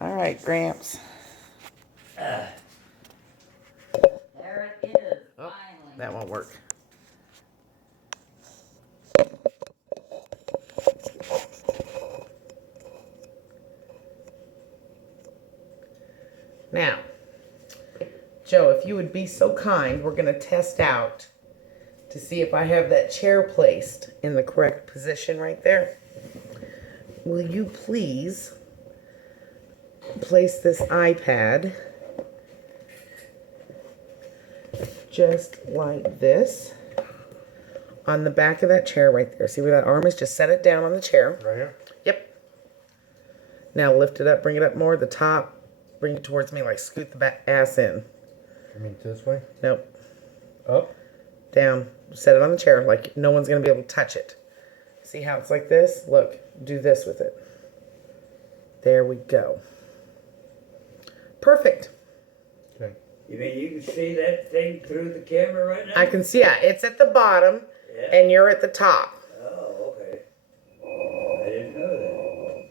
All right, Gramps. There it is, Oh, finally. that won't work. Now, Joe, if you would be so kind, we're going to test out to see if I have that chair placed in the correct position right there. Will you please place this iPad just like this on the back of that chair right there. See where that arm is? Just set it down on the chair. Right here? Yep. Now lift it up, bring it up more, the top, bring it towards me, like scoot the back ass in. You mean this way? Nope. Up? Down. Set it on the chair like no one's going to be able to touch it. See how it's like this? Look, do this with it. There we go. Perfect. Okay. You mean you can see that thing through the camera right now? I can see, yeah, it's at the bottom Yeah. and you're at the top. Oh, okay. I didn't know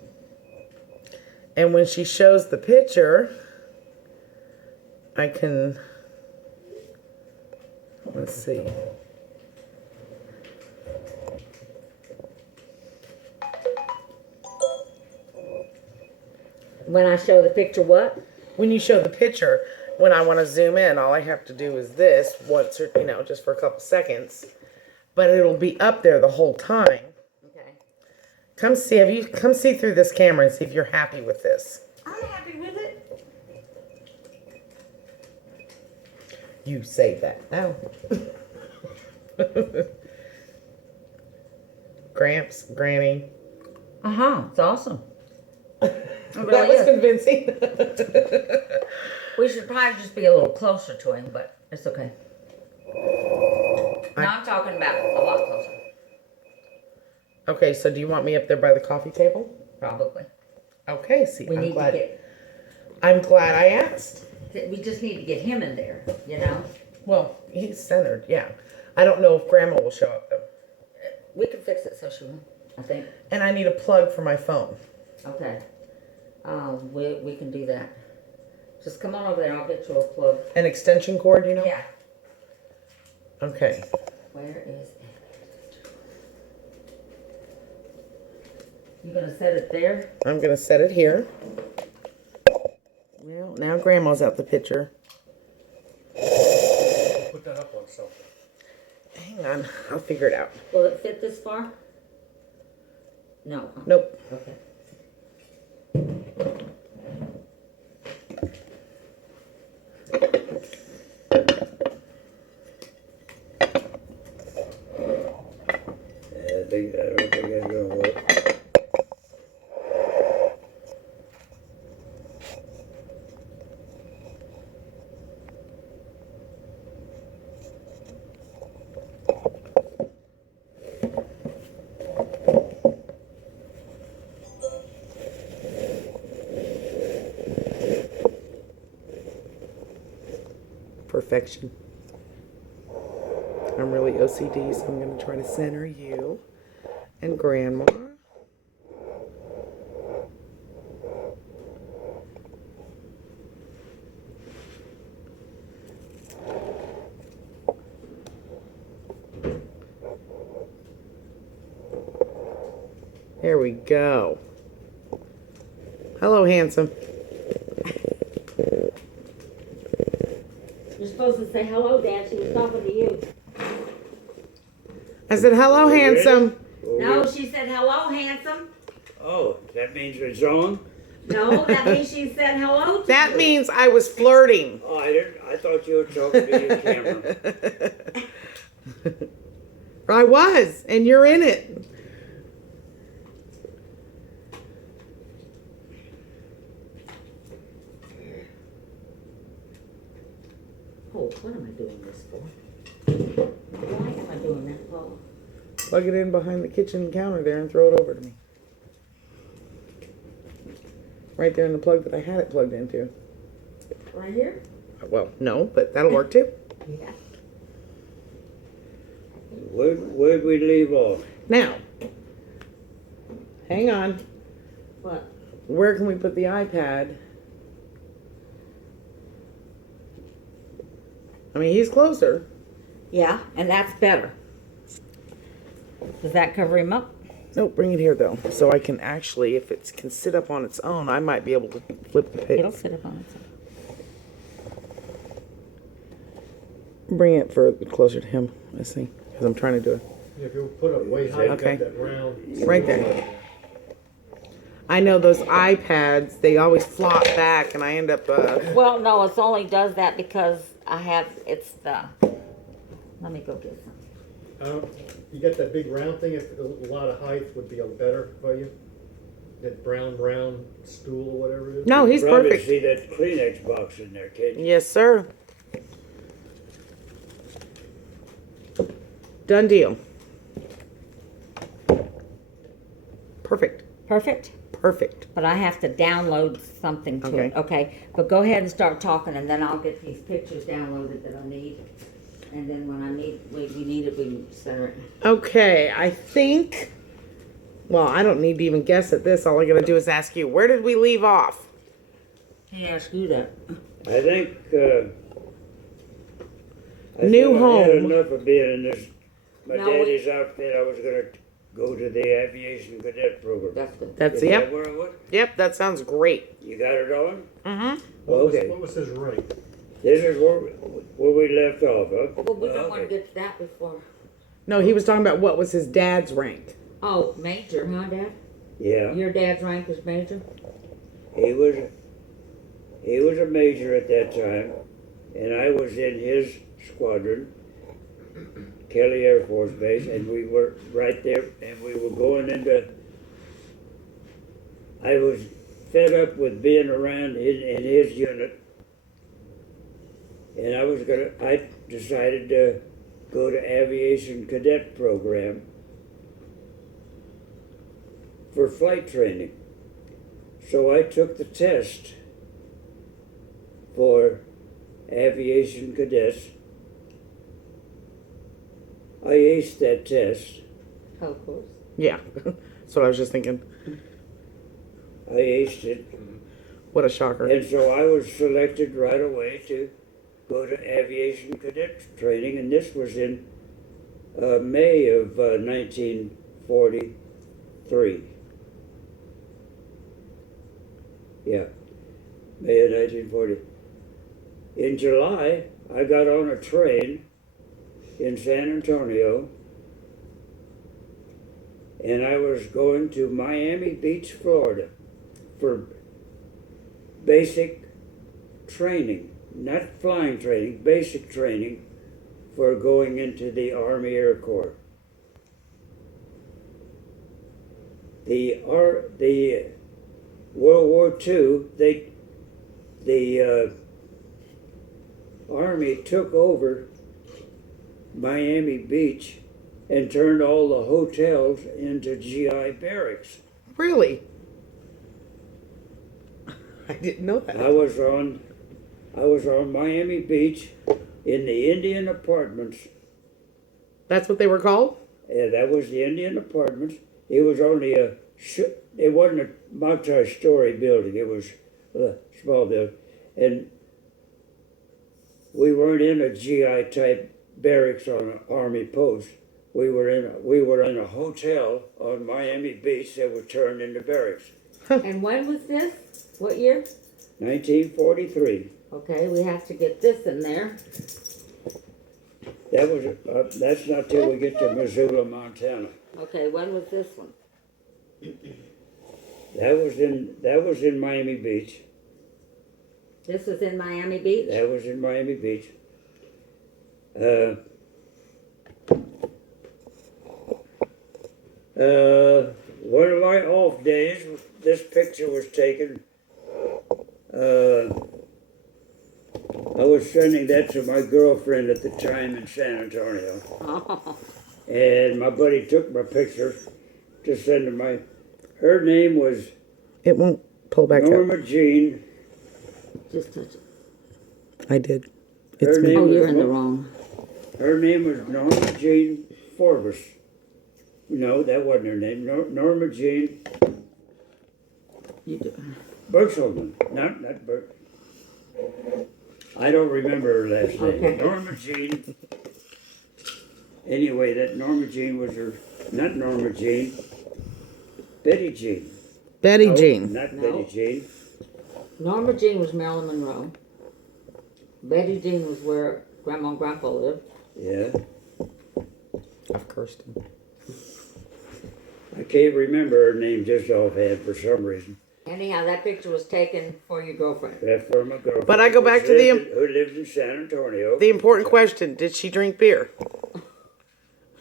that. And when she shows the picture, I can, let's see. When I show the picture, what? When you show the picture, when I want to zoom in, all I have to do is this once or, just for a couple seconds. But it'll be up there the whole time. Okay. Come see through this camera and see if you're happy with this. I'm happy with it. You say that now. Gramps, Granny. It's awesome. That was convincing. We should probably just be a little closer to him, but it's okay. No, I'm talking about a lot closer. Okay, so do you want me up there by the coffee table? Probably. Okay, see, We need to get. I'm glad I asked. We just need to get him in there, you know? Well, he's centered, yeah. I don't know if Grandma will show up, though. We can fix it so she won't, I think. And I need a plug for my phone. Okay. We can do that. Just come on over there. I'll get you a plug. An extension cord, you know? Yeah. Okay. Where is it? You gonna set it there? I'm going to set it here. Well, now Grandma's out the picture. Put that up on something. Hang on. I'll figure it out. Will it fit this far? No. Nope. Okay. I don't think that's gonna work. Perfection. I'm really OCD, so I'm going to try to center you and Grandma. There we go. Hello, handsome. You're supposed to say hello, Dad. She was talking to you. I said, hello, handsome. No, she said hello, handsome. Oh, that means it's on? No, that means she said hello to That you. means I was flirting. Oh, I didn't. I thought you were talking to your camera. I was, and you're in it. Oh, what am I doing this for? Why am I doing that for? Plug it in behind the kitchen counter there and throw it over to me. Right there in the plug that I had it plugged into. Right here? Well, no, but that'll work too. Yeah. Where'd we leave off? Now, hang on. What? Where can we put the iPad? I mean, he's closer. Yeah, and that's better. Does that cover him up? Nope, bring it here though, so I can actually, if it can sit up on its own, I might be able to flip the page. It'll sit up on its own. Bring it further closer to him. I see, because I'm trying to do it If you put it way high, Okay. you got that round. right there. I know those iPads; they always flop back, and I end up. Well, no, it only does that because it's the, let me go get some. You got that big round thing, if a lot of height would be better for you? That brown round stool or whatever it is? No, he's Probably perfect. see that Kleenex box in there, kid. Yes, sir. Done deal. Perfect. Perfect? Perfect. But I have to download something to it. Okay, but go ahead and start talking, and then I'll get these pictures downloaded that I need. And then when we need it, we can center it. Okay, I think. Well, I don't need to even guess at this. All I gotta do is ask you, where did we leave off? He asked you that. I think, New I home. had enough of being in this, my No, daddy's outfit. I was gonna go to the aviation cadet program. That's good. That's Is that yep, where it was? yep. That sounds great. You got it on? Mm-hmm. Okay. What was his rank? This is where we left off, huh? Well, we don't want to Okay. get to that before. No, he was talking about what was his dad's rank. Oh, major, huh, Dad? Yeah. Your dad's rank is major? He was a major at that time, and I was in his squadron, Kelly Air Force Base, and we were right there, and we were going into. I was fed up with being around in his unit, and I decided to go to aviation cadet program for flight training. So I took the test for aviation cadets. I aced that test. Oh, of course. Yeah. So I was just thinking, I aced it. what a shocker. And so I was selected right away to go to aviation cadet training, and this was in May of 1943. Yeah, May of 1940. In July, I got on a train in San Antonio, and I was going to Miami Beach, Florida, for basic training, not flying training, basic training for going into the Army Air Corps. The World War II, the Army took over Miami Beach and turned all the hotels into GI barracks. Really? I didn't know that. I was on Miami Beach in the Indian Apartments. That's what they were called? Yeah, that was the Indian Apartments. It was only it wasn't a multi-story building. It was a small building, and we weren't in a GI type barracks on an army post. We were in a hotel on Miami Beach that was turned into barracks. And when was this? What year? 1943. Okay, we have to get this in there. That was that's not till we get to Missoula, Montana. Okay, when was this one? That was in Miami Beach. This was in Miami Beach? That was in Miami Beach. One of my off days, this picture was taken. I was sending that to my girlfriend at the time in San Antonio. Oh, And my buddy took my picture to send to her name was It won't pull back up. Norma Jean. just touch it. I did. Her It's me. name Oh, you're was in the wrong. Her name was Norma Jean Forbes. No, that wasn't her name. Norma Jean. You do. Burchelman, not Bert. I don't remember her last name. Okay. Norma Jean. Anyway, that Norma Jean was her, not Norma Jean, Betty Jean. Betty No, Jean. Not No. Betty Jean. Norma Jean was Marilyn Monroe. Betty Jean was where Grandma and Grandpa lived. Yeah. I've cursed him. I can't remember her name just offhand for some reason. Anyhow, that picture was taken for your girlfriend. That's for my girlfriend. But I go back to who lived in San Antonio. The important question: did she drink beer?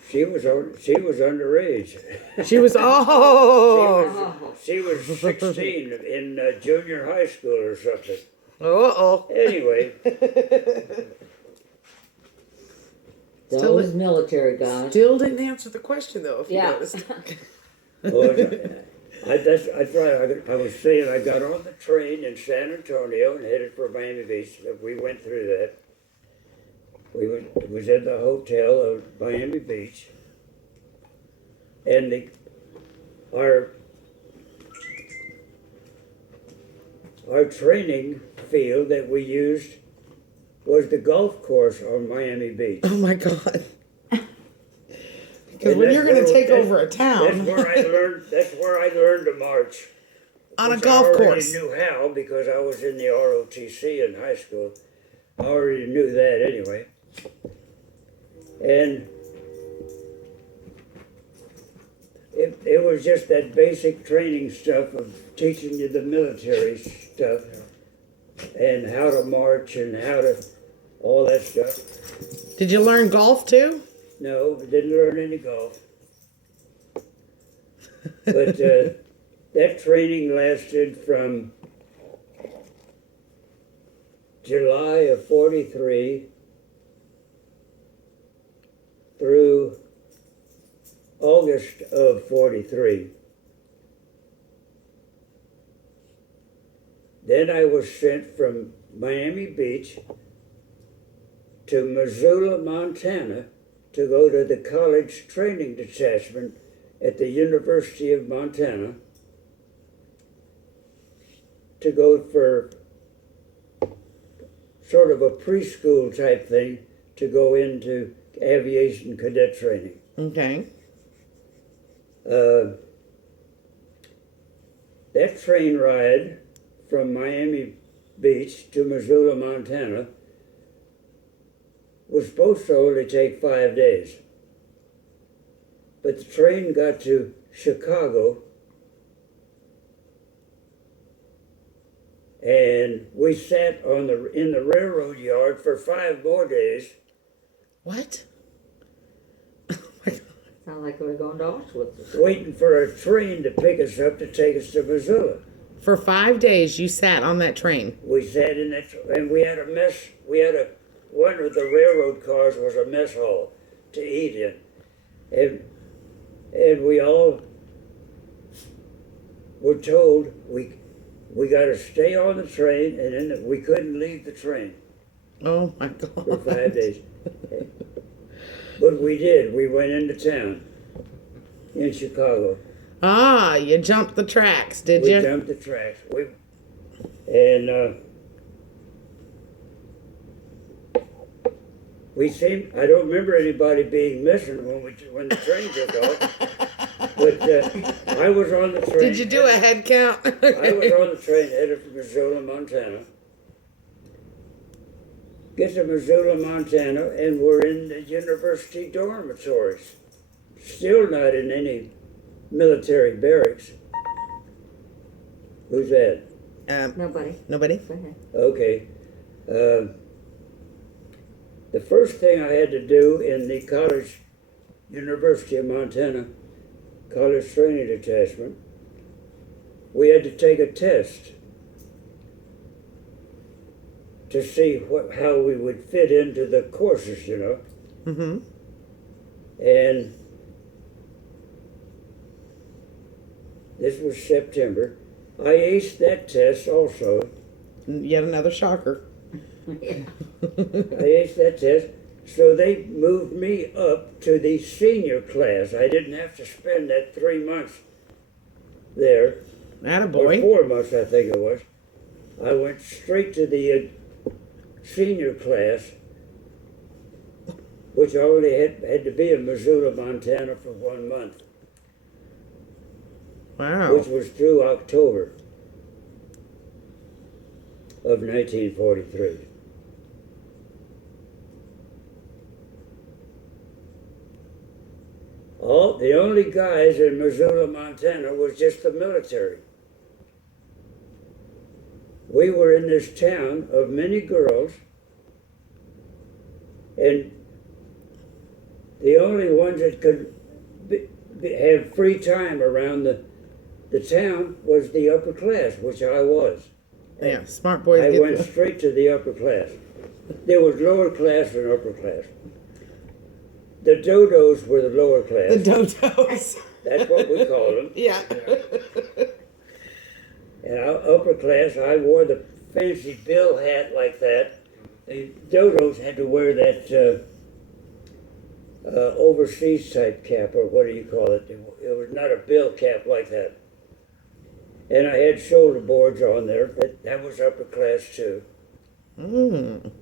She was underage. She was. Oh. She was 16 in junior high school or something. Oh. Anyway, Those military guys. Still didn't answer the question though. If you Yeah. noticed. that's right. I was saying I got on the train in San Antonio and headed for Miami Beach. We went through that. It was at the hotel of Miami Beach, and our training field that we used was the golf course on Miami Beach. Oh my God. Because And when that's you're going to where- take that's- over a That's town where I learned. That's where I learned to march. on a Which golf I already course. knew how because I was in the ROTC in high school. I already knew that anyway. And it was just that basic training stuff of teaching you the military stuff and how to march and how to all that stuff. Did you learn golf too? No, I didn't learn any golf. But that training lasted from July of 43 through August of 43. Then I was sent from Miami Beach to Missoula, Montana, to go to the college training detachment at the University of Montana to go for sort of a preschool type thing to go into aviation cadet training. Okay. That train ride from Miami Beach to Missoula, Montana was supposed to only take 5 days. But the train got to Chicago and we sat in the railroad yard for 5 more days. What? Sound like we were going to Auschwitz. Waiting for a train to pick us up to take us to Missoula. For 5 days, you sat on that train. We sat in that, and we had a mess. One of the railroad cars was a mess hall to eat in, and we all were told we got to stay on the train, and then we couldn't leave the train Oh my for God. 5 days. But we did. We went into town in Chicago. Ah, you jumped the tracks, did We you? jumped the tracks. We seemed, I don't remember anybody being missing when the train took off. But I was on the train. Did you do a head count? I was on the train headed for Missoula, Montana. Get to Missoula, Montana, and we're in the university dormitories. Still not in any military barracks. Who's that? Nobody. Nobody? Go ahead. Okay. The first thing I had to do in the University of Montana College Training Detachment, we had to take a test to see how we would fit into the courses, you know. Mm-hmm. And this was September. I aced that test also. Yet another shocker. Yeah. I aced that test. So they moved me up to the senior class. I didn't have to spend that 3 months there. or Attaboy. 4 months, I think it was, I went straight to the senior class, which only had to be in Missoula, Montana for 1 month, Wow. which was through October of 1943. The only guys in Missoula, Montana was just the military. We were in this town of many girls, and the only ones that could have free time around the town was the upper class, which I was. Yeah, smart boys I get went straight to the upper class. There was lower class and upper class. The dodos were the lower class. the dodos. That's what we called them. Yeah. And upper class, I wore the fancy bill hat like that. The dodos had to wear that overseas type cap, or what do you call it? It was not a bill cap like that. And I had shoulder boards on there. That was upper class too. Mm.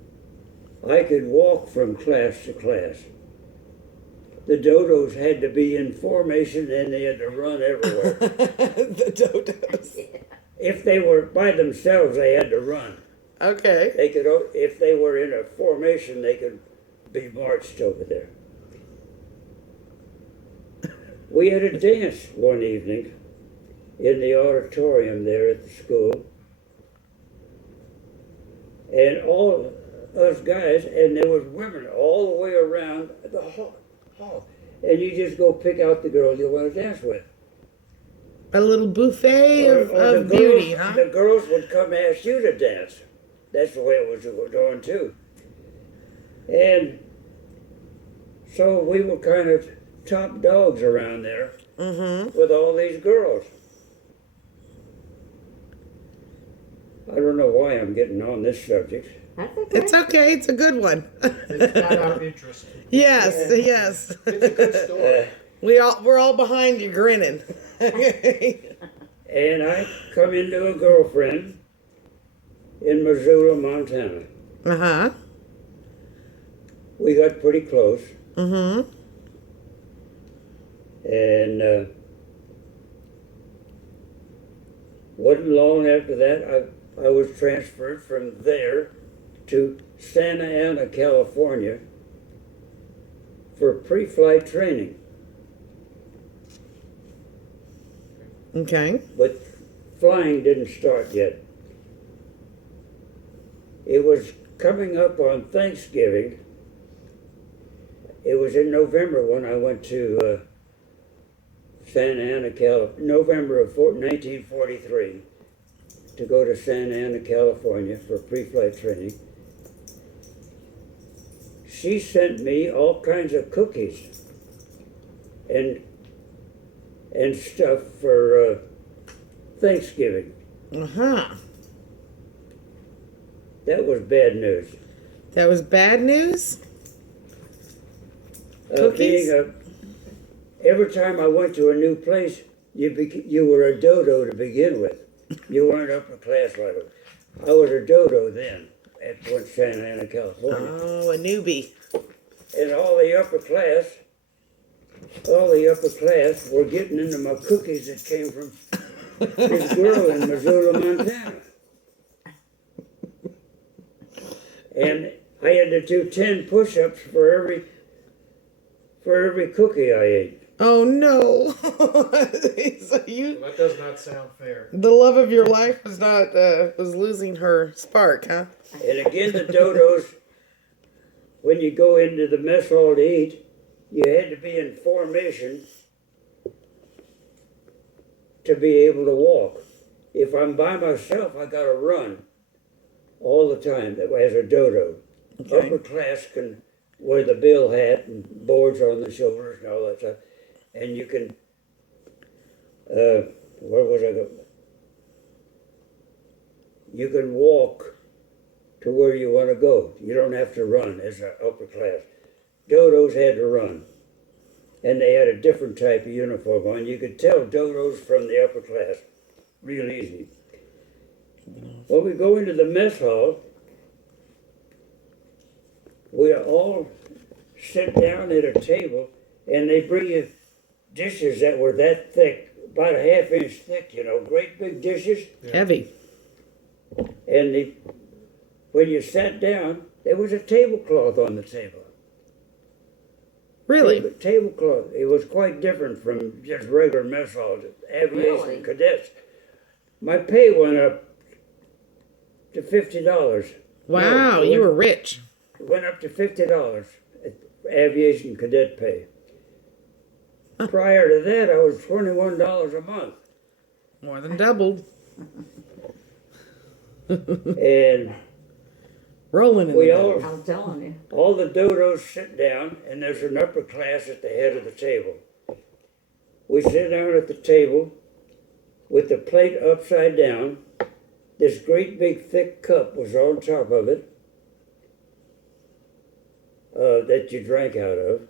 I could walk from class to class. The dodos had to be in formation and they had to run everywhere. The dodos. If they were by themselves, they had to run. Okay. They could, if they were in a formation, they could be marched over there. We had a dance one evening in the auditorium there at the school. And all us guys, and there was women all the way around the hall. And you just go pick out the girl you want to dance with. A little buffet Or of the beauty, girls, huh? The girls would come ask you to dance. That's the way it was going too. And so we were kind of top dogs around there Mm-hmm. with all these girls. I don't know why I'm getting on this subject. That's okay. It's okay. It's a good one. It's got our interest. Yes, yes. It's a good story. We're all behind you grinning. And I come into a girlfriend in Missoula, Montana. Uh-huh. We got pretty close. Mm-hmm. And wasn't long after that, I was transferred from there to Santa Ana, California for pre-flight training. Okay. But flying didn't start yet. It was coming up on Thanksgiving. It was in November when I went to Santa Ana, November of 1943, to go to Santa Ana, California for pre-flight training. She sent me all kinds of cookies and stuff for Thanksgiving. Uh-huh. That was bad news. That was bad news? Cookies? Every time I went to a new place, you were a dodo to begin with. You weren't upper class right away. I was a dodo then at Santa Ana, California. Oh, a newbie. And all the upper class were getting into my cookies that came from this girl in Missoula, Montana. And I had to do 10 push-ups for every cookie I ate. Oh no. So That does not sound fair. the love of your life was not was losing her spark, huh? And again, the dodos, when you go into the mess hall to eat, you had to be in formation to be able to walk. If I'm by myself, I gotta run all the time as a dodo. Okay. Upper class can wear the bill hat and boards on the shoulders and all that stuff. And you can, where was I going? You can walk to where you want to go. You don't have to run as an upper class. Dodos had to run. And they had a different type of uniform on. You could tell dodos from the upper class. real easy. When we go into the mess hall, we all sit down at a table, and they bring you dishes that were that thick, about a half-inch thick, you know, great big dishes. Heavy. And when you sat down, there was a tablecloth on the table. Really? Tablecloth. It was quite different from just regular mess halls, aviation Really? cadets. My pay went up to $50. Wow, you were rich. It went up to $50 at aviation cadet pay. Prior to that, I was $21 a month. More than doubled. And Rolling in we the all, dough. I'm telling you. all the dodos sit down, and there's an upper class at the head of the table. We sit down at the table with the plate upside down. This great big thick cup was on top of it that you drank out of.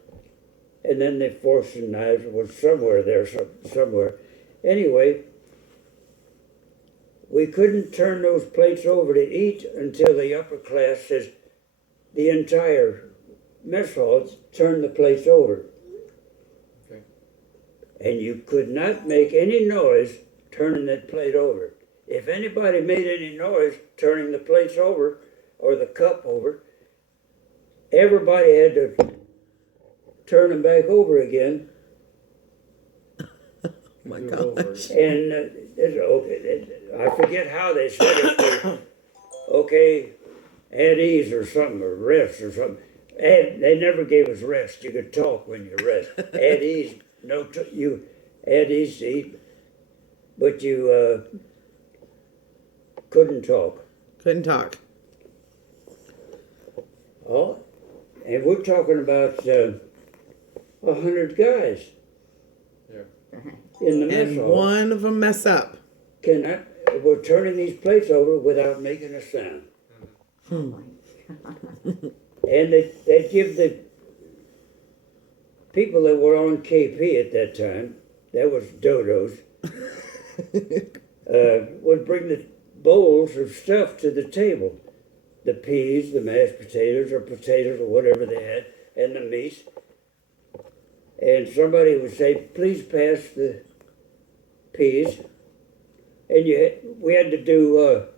And then the forks and knives was somewhere there, somewhere. Anyway, we couldn't turn those plates over to eat until the upper class says the entire mess hall turned the plates over. Okay. And you could not make any noise turning that plate over. If anybody made any noise turning the plates over or the cup over, everybody had to turn them back over again. Oh my Do it over. gosh. And I forget how they said it. Okay, at ease or something, or rest or something. They never gave us rest. You could talk when you rest. At ease, you at ease to eat, but you couldn't talk. Couldn't talk. Oh, and we're talking about 100 guys in the mess And hall. one of them mess up. We're turning these plates over without making a sound. And they give the people that were on KP at that time, that was dodos, would bring the bowls of stuff to the table. The peas, the mashed potatoes, or potatoes, or whatever they had, and the meat. And somebody would say, please pass the peas. And we had to do,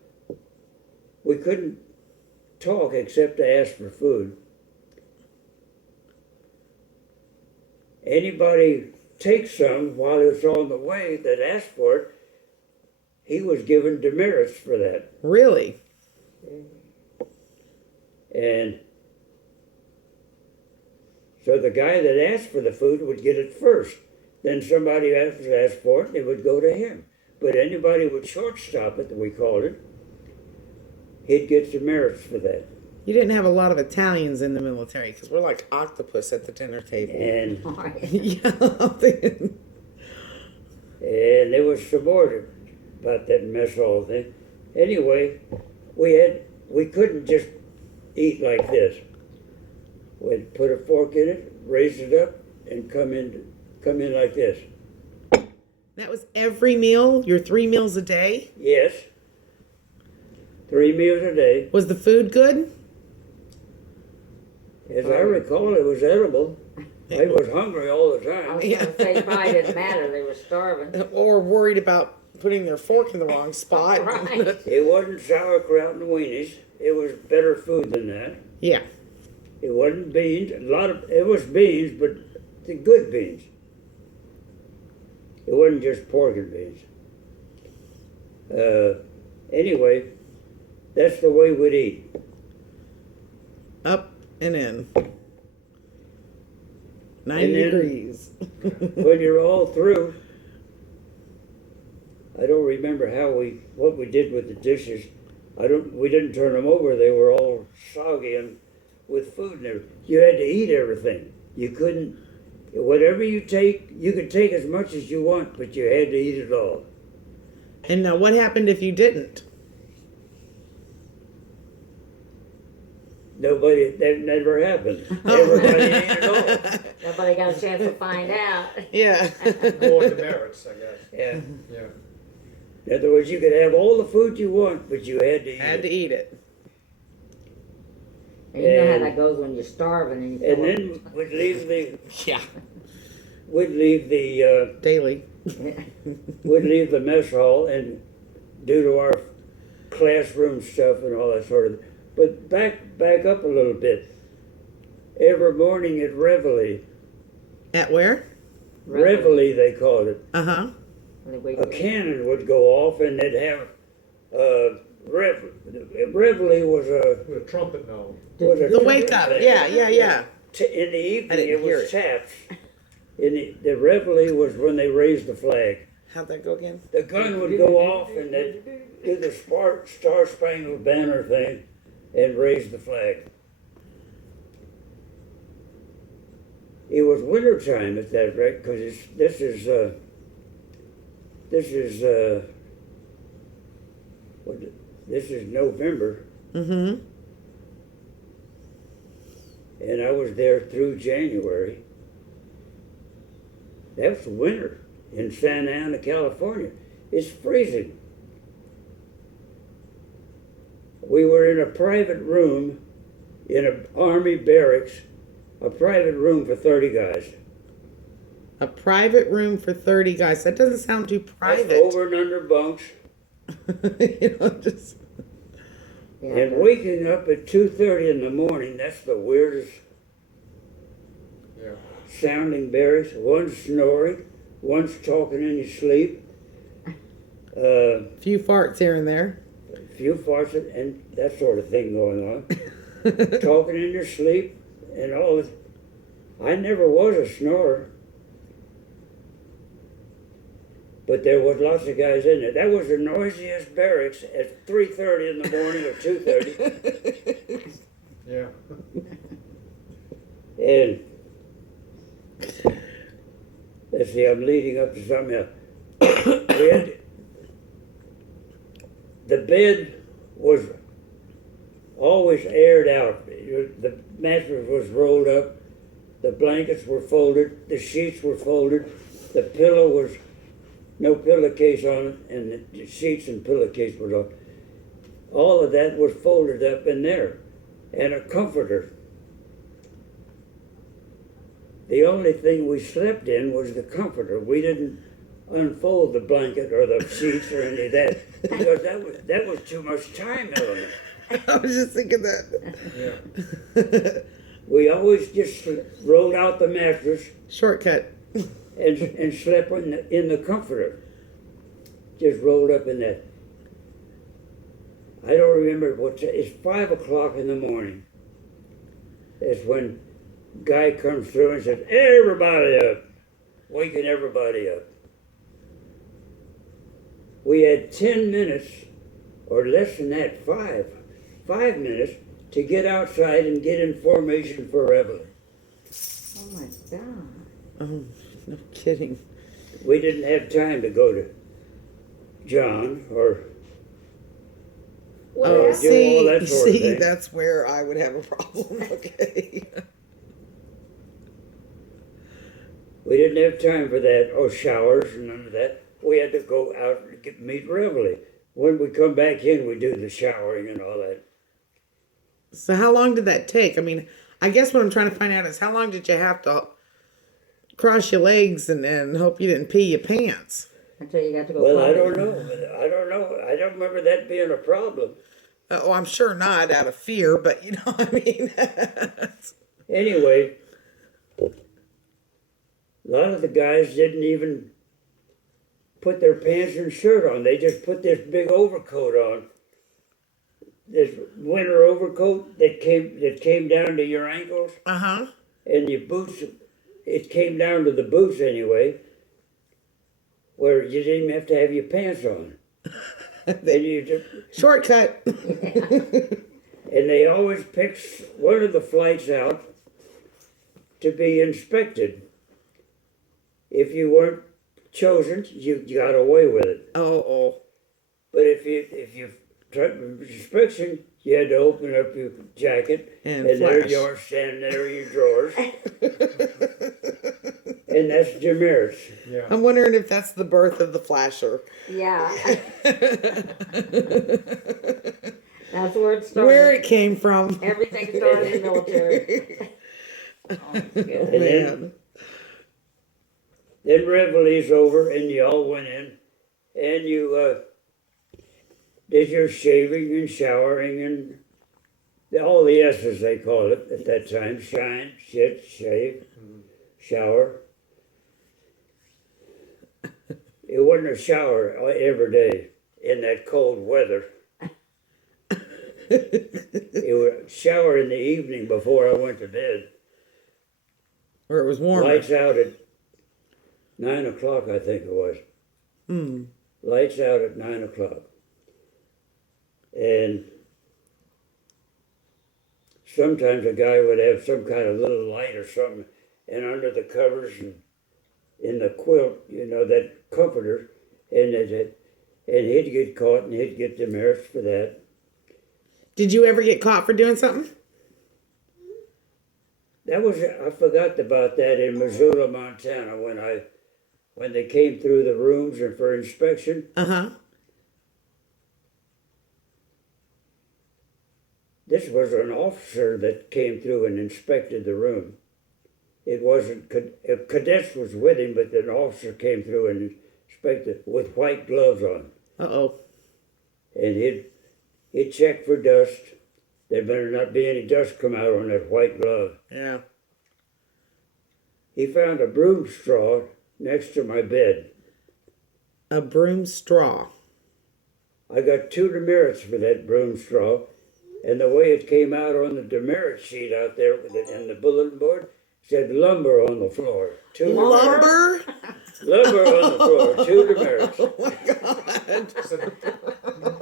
we couldn't talk except to ask for food. Anybody take some while it's on the way that asked for it, he was given demerits for that. Really? And so the guy that asked for the food would get it first. Then somebody else asked for it, and it would go to him. But anybody would shortstop it, that we called it, he'd get demerits for that. You didn't have a lot of Italians in the military because we're like octopus at the dinner table. And Yeah. And there was some more about that mess hall thing. Anyway, we couldn't just eat like this. We'd put a fork in it, raise it up, and come in like this. That was every meal? Your 3 meals a day? Yes. 3 meals a day. Was the food good? As I recall, it was edible. I was hungry all the I time. was going to say it probably didn't matter. They were starving. Or worried about putting their fork in the wrong spot? Right. It wasn't sauerkraut and weenies. It was better food than that. Yeah. It wasn't beans. It was beans, but the good beans. It wasn't just pork and beans. Anyway, that's the way we'd eat. Up and in. 90 And then- degrees. When you're all through, I don't remember what we did with the dishes. We didn't turn them over. They were all soggy and with food in there. You had to eat everything. You couldn't, whatever you take, you could take as much as you want, but you had to eat it all. And now what happened if you didn't? That never happened. Everybody ate it all. Nobody got a chance to find out. Yeah. More demerits, I guess. Yeah. Yeah. In other words, you could have all the food you want, but you had to eat Had to it. eat it. And you know how And- that goes when you're starving and you And feel then we'd leave the Yeah. Daily. we'd leave the mess hall and due to our classroom stuff and all that sort of. But back up a little bit. Every morning at Reveille, At where? Reveille they called it. Uh-huh. A cannon would go off and they'd have Reveille was With a trumpet now. The wake up. Yeah. In the evening didn't it hear was it. taps. In the Reveille was when they raised the flag. How'd that go again? The gun would go off and they'd do the Star Spangled Banner thing and raise the flag. It was wintertime at that rate because this is November, Mm-hmm. and I was there through January. That was winter in Santa Ana, California. It's freezing. We were in a private room in an army barracks, a private room for 30 guys. A private room for 30 guys. That doesn't sound too That's private. over and under bunks. Just. Yeah, And waking up at 2:30 in the morning, that's the weirdest Yeah. sounding barracks. One's snoring, one's talking in your sleep. Few farts here and there. A few farts and that sort of thing going on. Talking in your sleep and all this. I never was a snorer. But there was lots of guys in there. That was the noisiest barracks at 3:30 in the morning or 2:30. Yeah. And let's see, I'm leading up to something else. The bed was always aired out. The mattress was rolled up. The blankets were folded. The sheets were folded. The pillow was no pillowcase on it, and the sheets and pillowcase was on. All of that was folded up in there, and a comforter. The only thing we slept in was the comforter. We didn't unfold the blanket or the sheets or any of that because that was too much time element. I was just thinking that. Yeah. We always just rolled out the mattress Shortcut. and slept in the comforter. Just rolled up in that. I don't remember it's 5 o'clock in the morning. That's when guy comes through and says, "Everybody up," waking everybody up. We had 10 minutes, or less than that, 5 minutes to get outside and get in formation for Reveille. Oh my God. Oh, no kidding. We didn't have time to go to John or Oh, do all that sort of see, thing. that's where I would have a problem. Okay. We didn't have time for that, or showers and none of that. We had to go out and meet Reveille. When we come back in, we do the showering and all that. So how long did that take? I mean, I guess what I'm trying to find out is how long did you have to cross your legs and hope you didn't pee your pants? Until you got to go. Well, I potty. don't know. I don't remember that being a problem. Oh, I'm sure not out of fear, but you know, I mean. Anyway, a lot of the guys didn't even put their pants and shirt on. They just put this big overcoat on. This winter overcoat that came down to your ankles, Uh-huh. and your boots. It came down to the boots anyway, where you didn't even have to have your pants on. And you just, Shortcut. and they always picked one of the flights out to be inspected. If you weren't chosen, you got away with it. Oh. But if you tried inspection, you had to open up your jacket, And there flash. you are standing there in your drawers. and that's demerits. Yeah. I'm wondering if that's the birth of the flasher. Yeah. That's where it started. Where it came from. Everything started in the military. Oh, that's good. And Man. then Revelie's over, and you all went in, and you did your shaving and showering and all the S's they called it at that time: shine, shit, shave, shower. It wasn't a shower every day in that cold weather. It was a shower in the evening before I went to bed. Where it was warm. Lights out at 9 o'clock, I think it was. Lights out at 9 o'clock. And sometimes a guy would have some kind of little light or something, and under the covers and in the quilt, you know, that comforter, and he'd get caught and he'd get demerits for that. Did you ever get caught for doing something? That was, I forgot about that in Missoula, Montana, when they came through the rooms and for inspection. Uh-huh. This was an officer that came through and inspected the room. It wasn't, a cadet was with him, but an officer came through and inspected with white gloves on. Uh-oh. And he'd check for dust. There better not be any dust come out on that white glove. Yeah. He found a broom straw next to my bed. A broom straw. I got 2 demerits for that broom straw, and the way it came out on the demerit sheet out there in the bulletin board said lumber on the floor. 2 demerits. Lumber? Lumber on the floor, 2 demerits. Oh my God. So,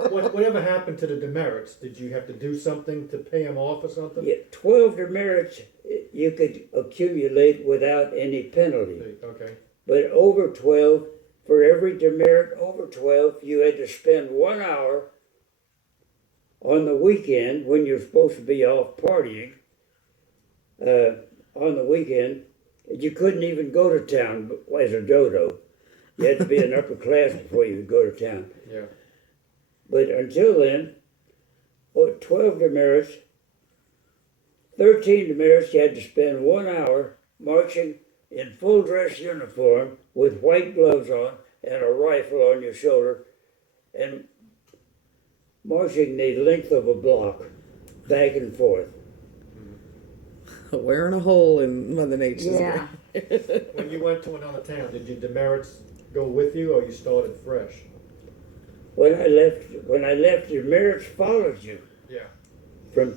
whatever happened to the demerits? Did you have to do something to pay them off or something? Yeah, 12 demerits you could accumulate without any penalty. Okay. But over 12, for every demerit over 12, you had to spend 1 hour on the weekend when you're supposed to be off partying. On the weekend, you couldn't even go to town as a dodo. You had to be an upper class before you could go to town. Yeah. But until then, 12 demerits, 13 demerits, you had to spend 1 hour marching in full dress uniform with white gloves on and a rifle on your shoulder and marching the length of a block back and forth. Wearing a hole in Mother Nature's. Yeah. When you went to another town, did your demerits go with you, or you started fresh? When I left, demerits followed you Yeah. from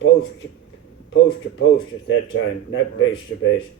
post to post at that time, not base to base.